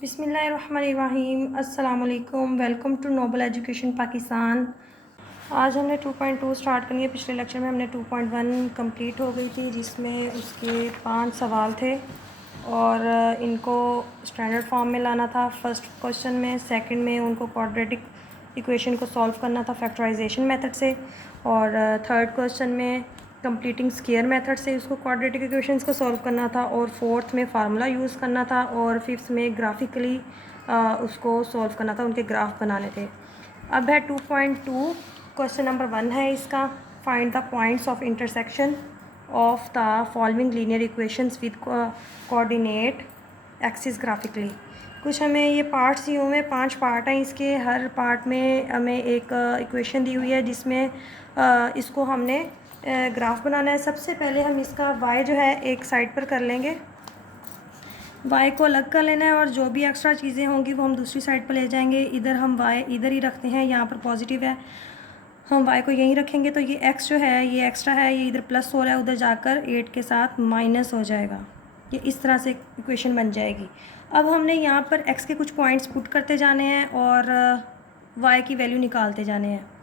बिस्मिल्लाहिर्रहमानिर्रहीम। अस्सलाम वालेकुम। Welcome to noble education Pakistan. आज हमने 2.2 स्टार्ट करनी है। पिछले लेक्चर में हमने 2.1 कंप्लीट हो गई थी, जिसमें उसके 5 सवाल थे और इनको स्टैंडर्ड फॉर्म में लाना था फर्स्ट क्वेश्चन में। सेकंड में उनको क्वाड्रेटिक इक्वेशन को सॉल्व करना था फैक्टराइजेशन मेथड से, और थर्ड क्वेश्चन में कंप्लीटिंग स्क्वायर मेथड से उसको क्वाड्रेटिक इक्वेशंस को सॉल्व करना था, और फोर्थ में फार्मूला यूज़ करना था, और फिफ्थ में ग्राफिकली उसको सॉल्व करना था, उनके ग्राफ बनाने थे। अब है 2.2। क्वेश्चन नंबर 1 है इसका, find the points of intersection of the following linear equations with coordinate axis graphically. कुछ हमें ये पार्ट्स दिए हुए हैं, 5 पार्ट हैं इसके। हर पार्ट में हमें एक इक्वेशन दी हुई है, जिसमें इसको हमने ग्राफ बनाना है। सबसे पहले हम इसका y जो है एक साइड पर कर लेंगे, y को अलग कर लेना है, और जो भी एक्स्ट्रा चीज़ें होंगी वो हम दूसरी साइड पर ले जाएंगे। इधर हम y इधर ही रखते हैं, यहाँ पर पॉजिटिव है, हम y को यहीं रखेंगे, तो ये x जो है ये एक्स्ट्रा है, ये इधर प्लस हो रहा है, उधर जाकर 8 के साथ माइनस हो जाएगा। ये इस तरह से इक्वेशन बन जाएगी। अब हमने यहाँ पर x के कुछ पॉइंट्स पुट करते जाने हैं और y की वैल्यू निकालते जाने हैं।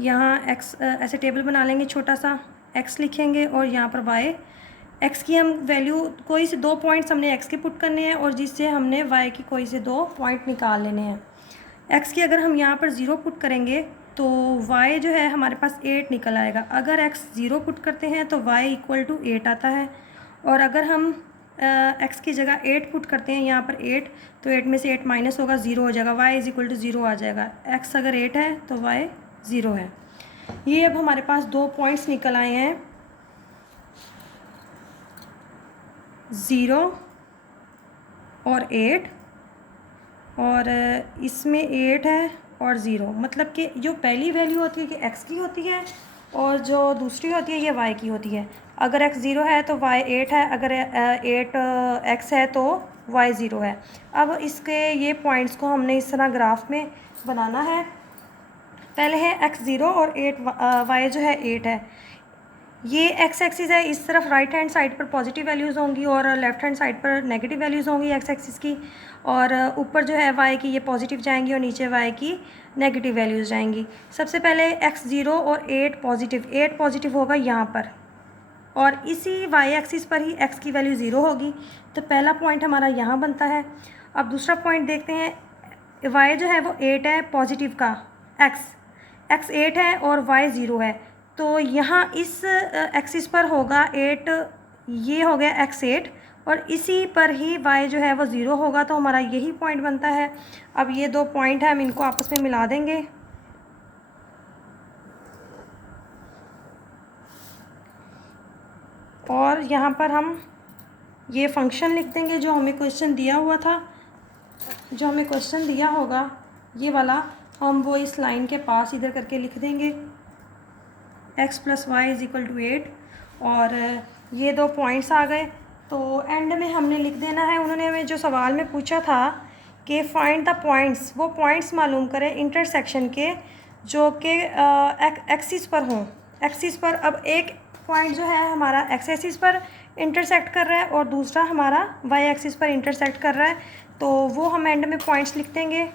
यहाँ x ऐसे टेबल बना लेंगे, छोटा सा x लिखेंगे, और यहाँ पर y, x की हम वैल्यू कोई से 2 पॉइंट्स हमने x के पुट करने हैं, और जिससे हमने y की कोई से 2 पॉइंट निकाल लेने हैं। x की अगर हम यहाँ पर 0 पुट करेंगे तो y जो है हमारे पास 8 निकल आएगा। अगर x 0 पुट करते हैं तो y इक्वल टू 8 आता है, और अगर हम x की जगह 8 पुट करते हैं यहाँ पर 8, तो 8 में से 8 माइनस होगा, 0 हो जाएगा, y इज़ इक्वल टू 0 आ जाएगा। x अगर 8 है तो y 0 है। ये अब हमारे पास 2 पॉइंट्स निकल आए हैं, 0 और 8, और इसमें 8 है और 0, मतलब कि जो पहली वैल्यू होती है कि x की होती है, और जो दूसरी होती है ये y की होती है। अगर x 0 है तो y 8 है, अगर 8 x है तो y 0 है। अब इसके ये पॉइंट्स को हमने इस तरह ग्राफ में बनाना है। पहले है x 0 और 8 y जो है 8 है। ये x एक्सिस है, इस तरफ राइट हैंड साइड पर पॉजिटिव वैल्यूज़ होंगी और लेफ़्ट हैंड साइड पर नेगेटिव वैल्यूज़ होंगी x एक्सिस की, और ऊपर जो है y की ये पॉजिटिव जाएंगी और नीचे y की नेगेटिव वैल्यूज़ जाएंगी। सबसे पहले x 0 और 8 पॉजिटिव होगा यहाँ पर, और इसी y एक्सिस पर ही x की वैल्यू 0 होगी, तो पहला पॉइंट हमारा यहाँ बनता है। अब दूसरा पॉइंट देखते हैं, y जो है वो 8 है पॉजिटिव का, x 8 है और y 0 है, तो यहाँ इस एक्सिस पर होगा 8, ये हो गया x 8, और इसी पर ही y जो है वो 0 होगा, तो हमारा यही पॉइंट बनता है। अब ये 2 पॉइंट हैं, हम इनको आपस में मिला देंगे, और यहाँ पर हम ये फंक्शन लिख देंगे जो हमें क्वेश्चन दिया हुआ था। जो हमें क्वेश्चन दिया होगा ये वाला, हम वो इस लाइन के पास इधर करके लिख देंगे, x plus y is equal to 8, और ये 2 पॉइंट्स आ गए। तो एंड में हमने लिख देना है, उन्होंने हमें जो सवाल में पूछा था कि फाइंड द पॉइंट्स, वो पॉइंट्स मालूम करें इंटरसेक्शन के जो कि एक्सिस पर हों। एक्सिस पर, अब एक पॉइंट जो है हमारा एक्स एक्सिस पर इंटरसेक्ट कर रहा है और दूसरा हमारा वाई एक्सिस पर इंटरसेक्ट कर रहा है, तो वो हम एंड में पॉइंट्स लिख देंगे।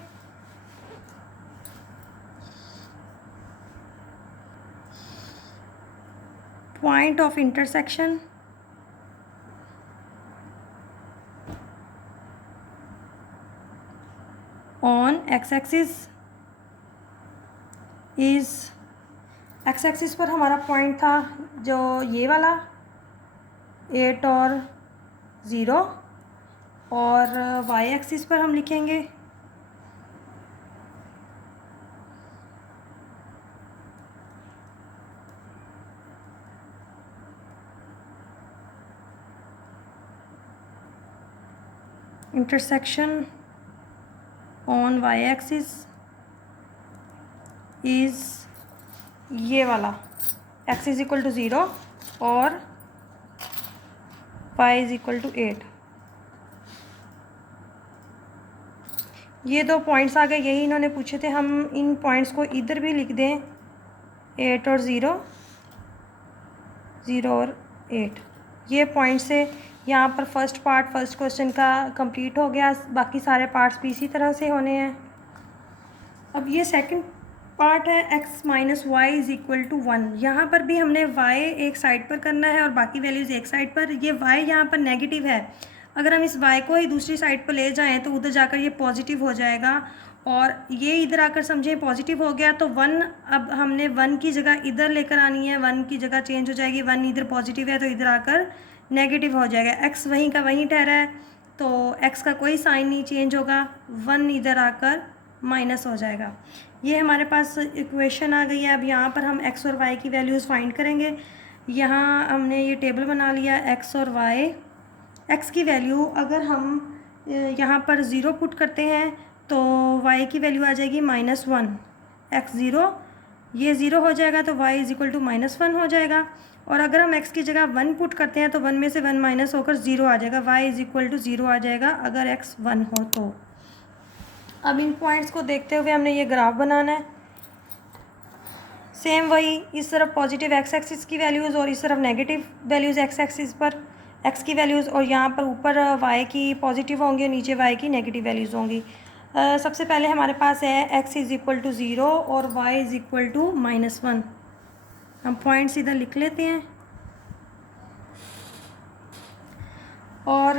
Point of intersection on x axis is, x axis पर हमारा पॉइंट था जो ये वाला 8 और 0, और वाई एक्सिस पर हम लिखेंगे intersection on y axis is ये वाला, x इज़ इक्वल टू 0 और y इज़ इक्वल टू 8। ये 2 पॉइंट्स आ गए, यही इन्होंने पूछे थे। हम इन पॉइंट्स को इधर भी लिख दें, 8 और 0, 0 और 8। ये पॉइंट से यहाँ पर फर्स्ट क्वेश्चन का कंप्लीट हो गया, बाकी सारे पार्ट्स भी इसी तरह से होने हैं। अब ये सेकंड पार्ट है x minus y is equal to 1। यहाँ पर भी हमने y एक साइड पर करना है और बाकी वैल्यूज़ एक साइड पर। ये y यहाँ पर नेगेटिव है, अगर हम इस y को ही दूसरी साइड पर ले जाएं तो उधर जाकर ये पॉजिटिव हो जाएगा, और ये इधर आकर समझें पॉजिटिव हो गया तो 1, अब हमने 1 की जगह इधर लेकर आनी है, 1 की जगह चेंज हो जाएगी, 1 इधर पॉजिटिव है तो इधर आकर नेगेटिव हो जाएगा। x वहीं का वहीं ठहरा है तो x का कोई साइन नहीं चेंज होगा, 1 इधर आकर माइनस हो जाएगा। ये हमारे पास इक्वेशन आ गई है। अब यहाँ पर हम x और y की वैल्यूज़ फाइंड करेंगे। यहाँ हमने ये टेबल बना लिया x और y। x की वैल्यू अगर हम यहाँ पर ज़ीरो पुट करते हैं तो y की वैल्यू आ जाएगी -1। x ज़ीरो, ये ज़ीरो हो जाएगा तो y इज़ इक्वल टू -1 हो जाएगा। और अगर हम x की जगह 1 पुट करते हैं तो 1 में से 1 माइनस होकर 0 आ जाएगा, y इज़ इक्वल टू 0 आ जाएगा अगर x 1 हो तो। अब इन पॉइंट्स को देखते हुए हमने ये ग्राफ बनाना है। सेम वही, इस तरफ पॉजिटिव x एक्सिस की वैल्यूज़ और इस तरफ नेगेटिव वैल्यूज़ x एक्सिस पर x की वैल्यूज़, और यहाँ पर ऊपर y की पॉजिटिव होंगी और नीचे y की नेगेटिव वैल्यूज़ होंगी। सबसे पहले हमारे पास है x इज़ इक्वल टू 0 और y इज़ इक्वल टू -1। हम पॉइंट्स इधर लिख लेते हैं और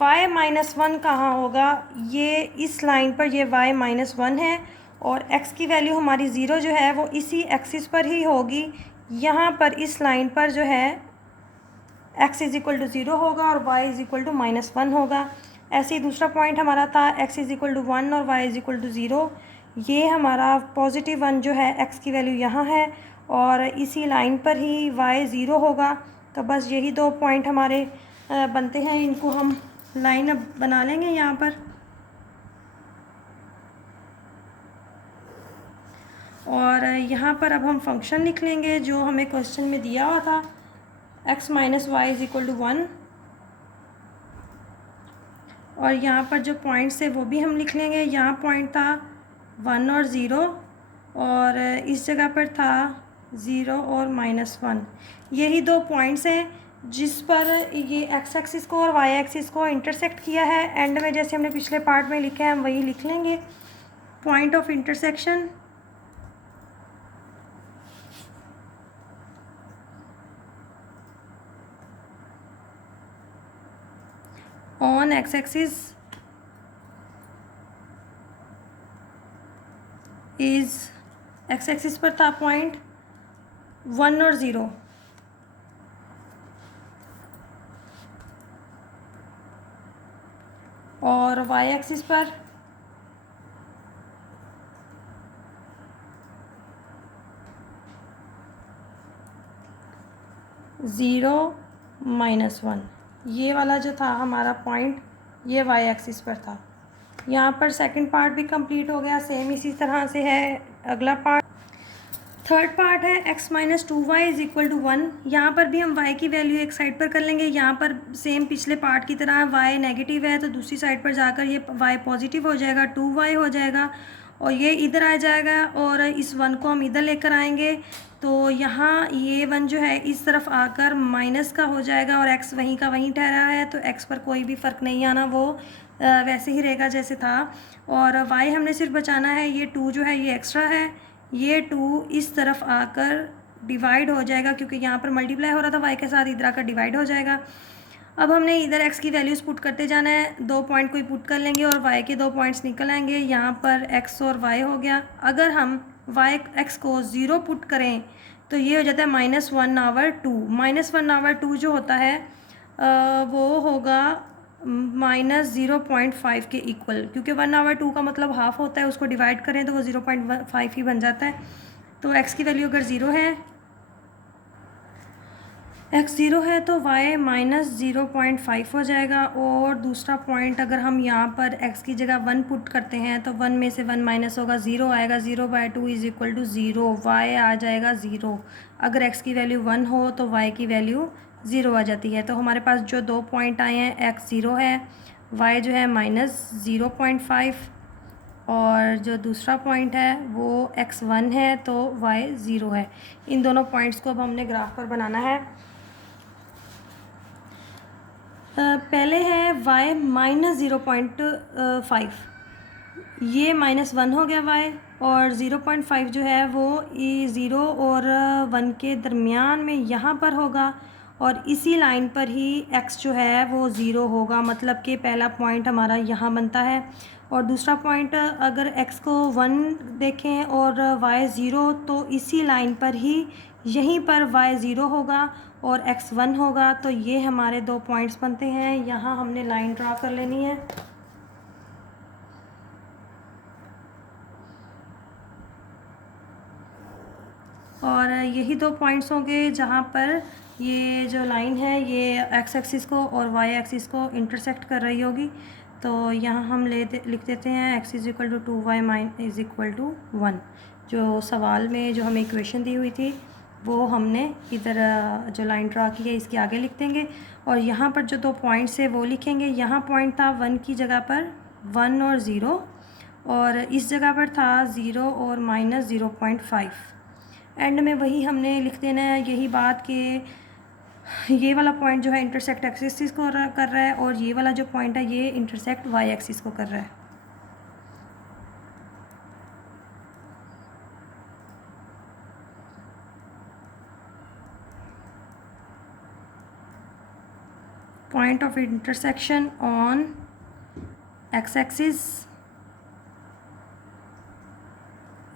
y -1 कहाँ होगा, ये इस लाइन पर ये y -1 है और x की वैल्यू हमारी 0 जो है वो इसी एक्सिस पर ही होगी। यहाँ पर इस लाइन पर जो है x इज़ इक्वल टू 0 होगा और y इज़ इक्वल टू -1 होगा। ऐसे ही दूसरा पॉइंट हमारा था x इज़ इक्वल टू 1 और y इज़ इक्वल टू 0। ये हमारा +1 जो है x की वैल्यू यहाँ है और इसी लाइन पर ही y 0 होगा। तो बस यही दो पॉइंट हमारे बनते हैं, इनको हम लाइन अब बना लेंगे यहाँ पर। और यहाँ पर अब हम फंक्शन लिख लेंगे जो हमें क्वेश्चन में दिया हुआ था, x minus y is equal to 1। और यहाँ पर जो पॉइंट्स थे वो भी हम लिख लेंगे। यहाँ पॉइंट था 1 और 0 और इस जगह पर था 0 और -1। यही दो पॉइंट्स हैं जिस पर ये x एक्सिस को और y एक्सिस को इंटरसेक्ट किया है। एंड में जैसे हमने पिछले पार्ट में लिखा है हम वही लिख लेंगे, point of intersection on x axis is, x axis पर था पॉइंट 1 और 0 और y एक्सिस पर 0 -1। ये वाला जो था हमारा पॉइंट ये y एक्सिस पर था। यहाँ पर सेकंड पार्ट भी कंप्लीट हो गया। सेम इसी तरह से है अगला पार्ट। थर्ड पार्ट है x minus 2y is equal to 1। यहाँ पर भी हम y की वैल्यू एक साइड पर कर लेंगे। यहाँ पर सेम पिछले पार्ट की तरह y नेगेटिव है तो दूसरी साइड पर जाकर ये y पॉजिटिव हो जाएगा, 2y हो जाएगा और ये इधर आ जाएगा और इस 1 को हम इधर लेकर आएंगे तो यहाँ ये 1 जो है इस तरफ आकर माइनस का हो जाएगा और x वहीं का वहीं ठहरा है तो x पर कोई भी फ़र्क नहीं आना, वो वैसे ही रहेगा जैसे था। और y हमने सिर्फ बचाना है, ये 2 जो है ये एक्स्ट्रा है, ये 2 इस तरफ आकर डिवाइड हो जाएगा क्योंकि यहाँ पर मल्टीप्लाई हो रहा था y के साथ, इधर आकर डिवाइड हो जाएगा। अब हमने इधर x की वैल्यूज़ पुट करते जाना है, 2 पॉइंट कोई पुट कर लेंगे और y के 2 पॉइंट्स निकल आएंगे। यहाँ पर x और y हो गया। अगर हम x को 0 पुट करें तो ये हो जाता है -1/2। -1/2 जो होता है वो होगा -0.5 के इक्वल, क्योंकि 1/2 का मतलब हाफ होता है, उसको डिवाइड करें तो वो 0.5 ही बन जाता है। तो x की वैल्यू अगर 0 है, x 0 है तो y -0.5 हो जाएगा। और दूसरा पॉइंट अगर हम यहाँ पर x की जगह 1 पुट करते हैं तो 1 में से 1 माइनस होगा, 0 आएगा, 0/2 इज़ इक्वल टू 0, y आ जाएगा 0। अगर x की वैल्यू 1 हो तो y की वैल्यू 0 आ जाती है। तो हमारे पास जो 2 पॉइंट आए हैं, x 0 है, y जो है -0.5 और जो दूसरा पॉइंट है वो x 1 है तो y 0 है। इन दोनों पॉइंट्स को अब हमने ग्राफ पर बनाना है। पहले है y माइनस 0.5, ये -1 हो गया y, और 0.5 जो है वो 0 और 1 के दरमियान में यहाँ पर होगा, और इसी लाइन पर ही x जो है वो 0 होगा, मतलब कि पहला पॉइंट हमारा यहाँ बनता है। और दूसरा पॉइंट, अगर x को 1 देखें और y 0, तो इसी लाइन पर ही यहीं पर y 0 होगा और x 1 होगा। तो ये हमारे दो पॉइंट्स बनते हैं। यहाँ हमने लाइन ड्रा कर लेनी है, और यही दो पॉइंट्स होंगे जहाँ पर ये जो लाइन है ये एक्स एक्सिस को और वाई एक्सिस को इंटरसेक्ट कर रही होगी। तो यहाँ हम लिख देते हैं x is equal to 2y is equal to 1। जो सवाल में जो हमें इक्वेशन दी हुई थी वो हमने इधर जो लाइन ड्रा की है इसके आगे लिख देंगे, और यहाँ पर जो दो पॉइंट्स है वो लिखेंगे। यहाँ पॉइंट था 1 की जगह पर 1 और 0, और इस जगह पर था 0 और -0.5। एंड में वही हमने लिख देना है, यही बात कि ये वाला पॉइंट जो है इंटरसेक्ट एक्स एक्सिस को कर रहा है, और ये वाला जो पॉइंट है ये इंटरसेक्ट वाई एक्सिस को कर रहा है। Point of intersection on x axis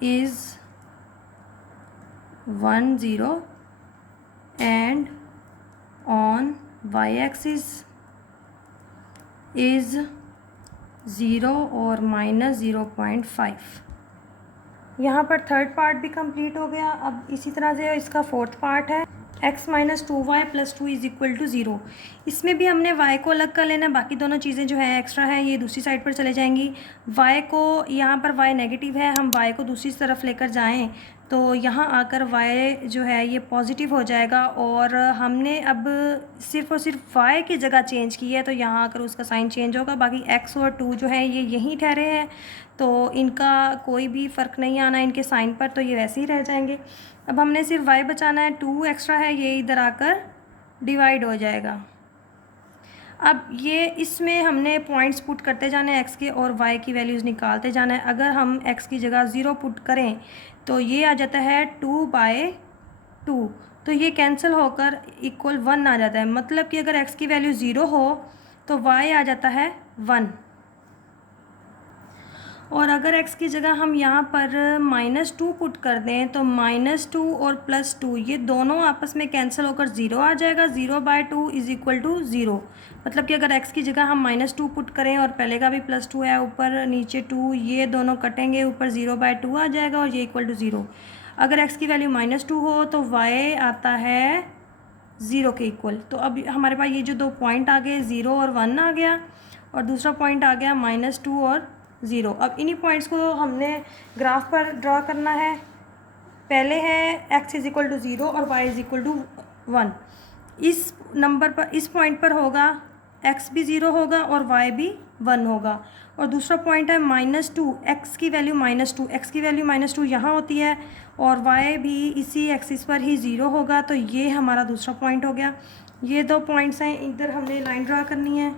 is 1 0 and on y-axis is 0 और -0.5। यहाँ पर थर्ड पार्ट भी कंप्लीट हो गया। अब इसी तरह से इसका फोर्थ पार्ट है x - 2y + 2 is equal to 0। इसमें भी हमने y को अलग कर लेना, बाकी दोनों चीज़ें जो है एक्स्ट्रा है ये दूसरी साइड पर चले जाएंगी। y को, यहाँ पर y नेगेटिव है, हम y को दूसरी तरफ लेकर जाएं तो यहाँ आकर y जो है ये पॉजिटिव हो जाएगा, और हमने अब सिर्फ़ और सिर्फ y की जगह चेंज की है तो यहाँ आकर उसका साइन चेंज होगा। बाकी x और 2 जो है ये यहीं ठहरे हैं, तो इनका कोई भी फ़र्क नहीं आना इनके साइन पर, तो ये वैसे ही रह जाएंगे। अब हमने सिर्फ y बचाना है, 2 एक्स्ट्रा है ये इधर आकर डिवाइड हो जाएगा। अब ये इसमें हमने पॉइंट्स पुट करते जाना है x के, और y की वैल्यूज़ निकालते जाना है। अगर हम x की जगह 0 पुट करें तो ये आ जाता है 2/2, तो ये कैंसिल होकर इक्वल 1 आ जाता है। मतलब कि अगर x की वैल्यू 0 हो तो y आ जाता है 1, और अगर x की जगह हम यहाँ पर -2 पुट कर दें तो -2 और +2 ये दोनों आपस में कैंसिल होकर 0 आ जाएगा। 0/2 इज़ इक्वल टू 0। मतलब कि अगर x की जगह हम -2 पुट करें और पहले का भी +2 है, ऊपर नीचे 2, ये दोनों कटेंगे, ऊपर 0/2 आ जाएगा और ये इक्वल टू 0। अगर x की वैल्यू -2 हो तो y आता है 0 के इक्वल। तो अब हमारे पास ये जो दो पॉइंट आ गए 0 और 1 आ गया, और दूसरा पॉइंट आ गया -2 और 0। अब इन्हीं पॉइंट्स को हमने ग्राफ पर ड्रा करना है। पहले है x इज़ इक्वल टू 0 और y इज़ इक्वल टू 1। इस नंबर पर, इस पॉइंट पर होगा x भी 0 होगा और y भी 1 होगा। और दूसरा पॉइंट है -2, x की वैल्यू -2, x की वैल्यू -2 यहाँ होती है, और y भी इसी एक्सिस पर ही 0 होगा। तो ये हमारा दूसरा पॉइंट हो गया। ये दो पॉइंट्स हैं, इधर हमने लाइन ड्रा करनी है,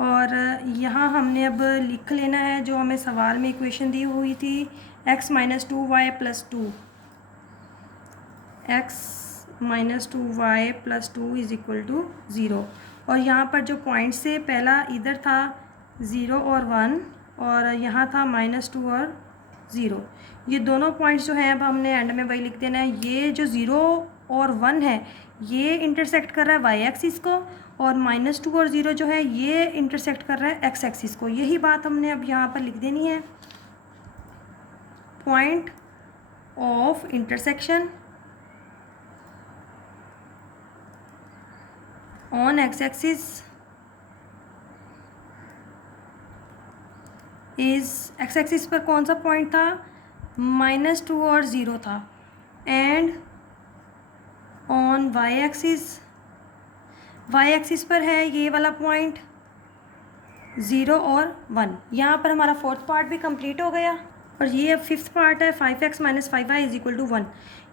और यहाँ हमने अब लिख लेना है जो हमें सवाल में इक्वेशन दी हुई थी, x - 2y + 2, x - 2y + 2 is equal to 0। और यहाँ पर जो पॉइंट्स से पहला इधर था 0 और 1, और यहाँ था -2 और 0। ये दोनों पॉइंट्स जो हैं अब हमने एंड में वही लिख देना है। ये जो 0 और 1 है ये इंटरसेक्ट कर रहा है वाई एक्सिस को, और -2 और 0 जो है ये इंटरसेक्ट कर रहा है एक्स एक्सिस को। यही बात हमने अब यहाँ पर लिख देनी है। Point of intersection on x axis is, x axis पर कौन सा पॉइंट था, -2 और 0 था, एंड ऑन वाई एक्सिस पर है ये वाला पॉइंट 0 और 1। यहाँ पर हमारा फोर्थ पार्ट भी कंप्लीट हो गया। और ये अब फिफ्थ पार्ट है 5x minus 5y is equal to 1।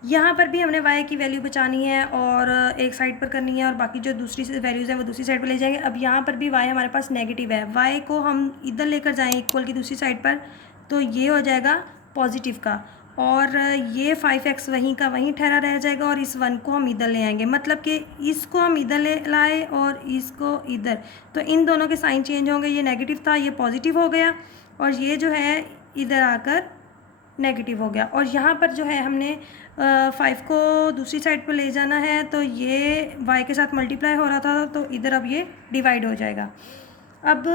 यहाँ पर भी हमने y की वैल्यू बचानी है और एक साइड पर करनी है और बाकी जो दूसरी वैल्यूज़ हैं वो दूसरी साइड पर ले जाएंगे। अब यहाँ पर भी y हमारे पास नेगेटिव है, y को हम इधर लेकर जाएँ इक्वल की दूसरी साइड पर तो ये हो जाएगा पॉजिटिव का, और ये 5x वहीं का वहीं ठहरा रह जाएगा और इस 1 को हम इधर ले आएंगे, मतलब कि इसको हम इधर ले लाए और इसको इधर, तो इन दोनों के साइन चेंज होंगे। ये नेगेटिव था, ये पॉजिटिव हो गया और ये जो है इधर आकर नेगेटिव हो गया। और यहाँ पर जो है हमने 5 को दूसरी साइड पर ले जाना है तो ये y के साथ मल्टीप्लाई हो रहा था तो इधर अब ये डिवाइड हो जाएगा। अब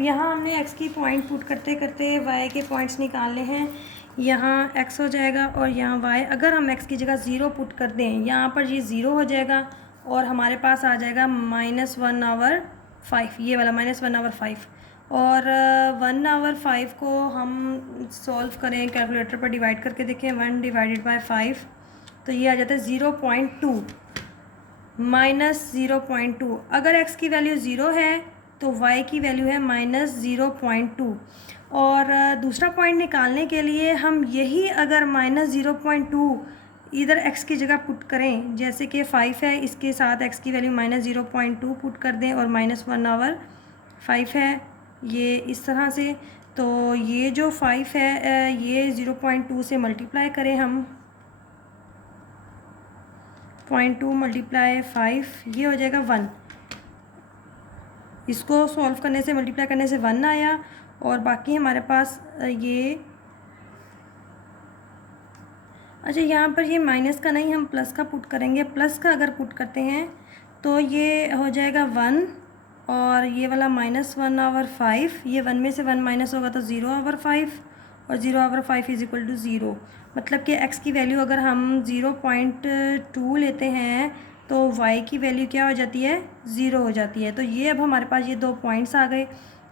यहाँ हमने x की पॉइंट पुट करते करते y के पॉइंट्स निकालने हैं। यहाँ x हो जाएगा और यहाँ y, अगर हम x की जगह 0 पुट कर दें यहाँ पर ये 0 हो जाएगा और हमारे पास आ जाएगा -1/5, ये वाला -1/5। और 1/5 को हम सॉल्व करें कैलकुलेटर पर डिवाइड करके देखें, 1 डिवाइडेड बाय 5 तो ये आ जाता है 0.2 -0.2। अगर x की वैल्यू 0 है तो y की वैल्यू है -0.2। और दूसरा पॉइंट निकालने के लिए हम यही अगर -0.2 इधर x की जगह पुट करें, जैसे कि 5 है इसके साथ x की वैल्यू -0.2 पुट कर दें और -1/5 है ये इस तरह से, तो ये जो 5 है ये 0.2 से मल्टीप्लाई करें हम, 0.2 मल्टीप्लाई 5 ये हो जाएगा 1। इसको सॉल्व करने से मल्टीप्लाई करने से 1 आया और बाकी हमारे पास ये, अच्छा यहाँ पर ये माइनस का नहीं हम प्लस का पुट करेंगे। प्लस का अगर पुट करते हैं तो ये हो जाएगा 1 और ये वाला -1/5, ये 1 में से 1 माइनस होगा तो 0/5 और 0/5 इज इक्वल टू 0। मतलब कि x की वैल्यू अगर हम 0.2 लेते हैं तो y की वैल्यू क्या हो जाती है, 0 हो जाती है। तो ये अब हमारे पास ये 2 पॉइंट्स आ गए,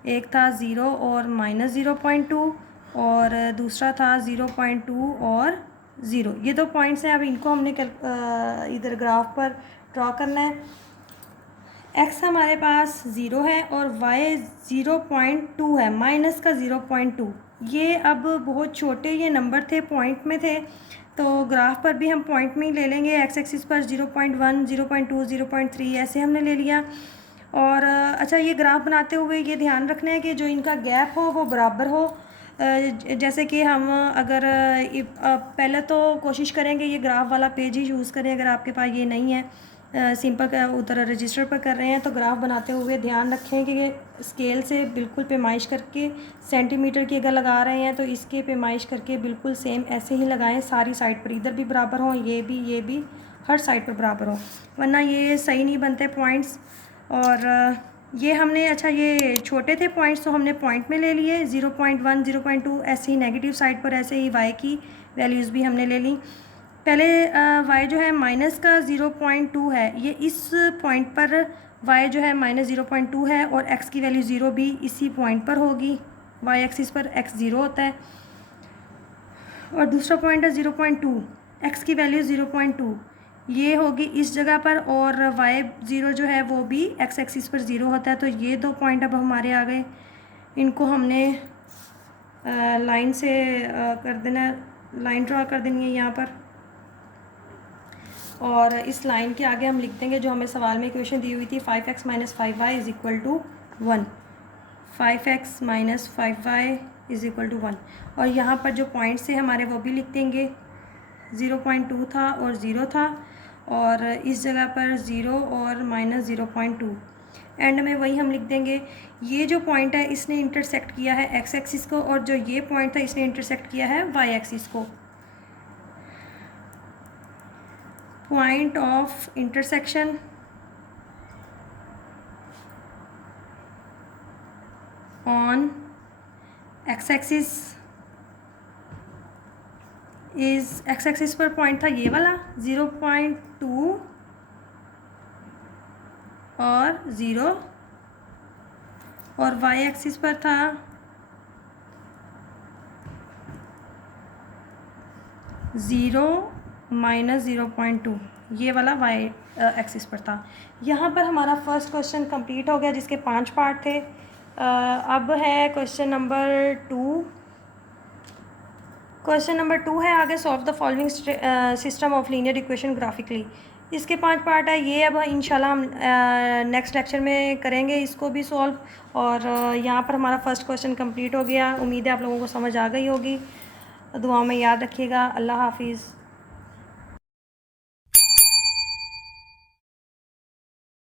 एक था 0 और -0.2 और दूसरा था 0.2 और 0। ये 2 पॉइंट्स हैं। अब इनको हमने इधर ग्राफ पर ड्रॉ करना है। x हमारे पास 0 है और y 0.2 है, माइनस का 0.2। ये अब बहुत छोटे ये नंबर थे, पॉइंट में थे, तो ग्राफ पर भी हम पॉइंट में ही ले लेंगे। x एक्सिस पर 0.1, 0.2, 0.3 ऐसे हमने ले लिया। और अच्छा ये ग्राफ बनाते हुए ये ध्यान रखना है कि जो इनका गैप हो वो बराबर हो। जैसे कि हम अगर पहले तो कोशिश करेंगे ये ग्राफ वाला पेज ही यूज़ करें, अगर आपके पास ये नहीं है सिंपल उधर रजिस्टर पर कर रहे हैं तो ग्राफ बनाते हुए ध्यान रखें कि ये स्केल से बिल्कुल पैमाइश करके सेंटीमीटर की अगर लगा रहे हैं तो इसके पैमाइश करके बिल्कुल सेम ऐसे ही लगाएं, सारी साइड पर इधर भी बराबर हो, ये भी हर साइड पर बराबर हो, वरना ये सही नहीं बनते पॉइंट्स। और ये हमने, अच्छा ये छोटे थे पॉइंट्स तो हमने पॉइंट में ले लिए, 0.1, 0.2 ऐसे ही नेगेटिव साइड पर, ऐसे ही y की वैल्यूज़ भी हमने ले ली। पहले y जो है माइनस का 0.2 है, ये इस पॉइंट पर y जो है -0.2 है और x की वैल्यू 0 भी इसी पॉइंट पर होगी, y एक्सिस पर x 0 होता है। और दूसरा पॉइंट है 0.2, x की वैल्यू 0.2 ये होगी इस जगह पर और y0 जो है वो भी x एक्सिस पर 0 होता है। तो ये 2 पॉइंट अब हमारे आ गए, इनको हमने लाइन से कर देना, लाइन ड्रा कर देनी है यहाँ पर। और इस लाइन के आगे हम लिख देंगे जो हमें सवाल में इक्वेशन दी हुई थी, 5x minus 5y is equal to 1, 5x minus 5y is equal to 1। और यहाँ पर जो पॉइंट्स थे हमारे वो भी लिख देंगे, 0.2 था और 0 था और इस जगह पर 0 और -0.2। एंड में वही हम लिख देंगे। ये जो पॉइंट है इसने इंटरसेक्ट किया है x एक्सिस को और जो ये पॉइंट था इसने इंटरसेक्ट किया है y एक्सिस को। Point of intersection on x axis is, x axis पर पॉइंट था ये वाला 0.2 और 0 और y एक्सिस पर था 0 -0.2, ये वाला y एक्सिस पर था। यहाँ पर हमारा फर्स्ट क्वेश्चन कंप्लीट हो गया जिसके 5 पार्ट थे। अब है क्वेश्चन नंबर 2। क्वेश्चन नंबर 2 है आगे, solve the following system of linear equation graphically. इसके 5 पार्ट है, ये अब इंशाल्लाह हम नेक्स्ट लेक्चर में करेंगे इसको भी सॉल्व। और यहाँ पर हमारा फर्स्ट क्वेश्चन कंप्लीट हो गया। उम्मीद है आप लोगों को समझ आ गई होगी। दुआ में याद रखिएगा। अल्लाह हाफिज़।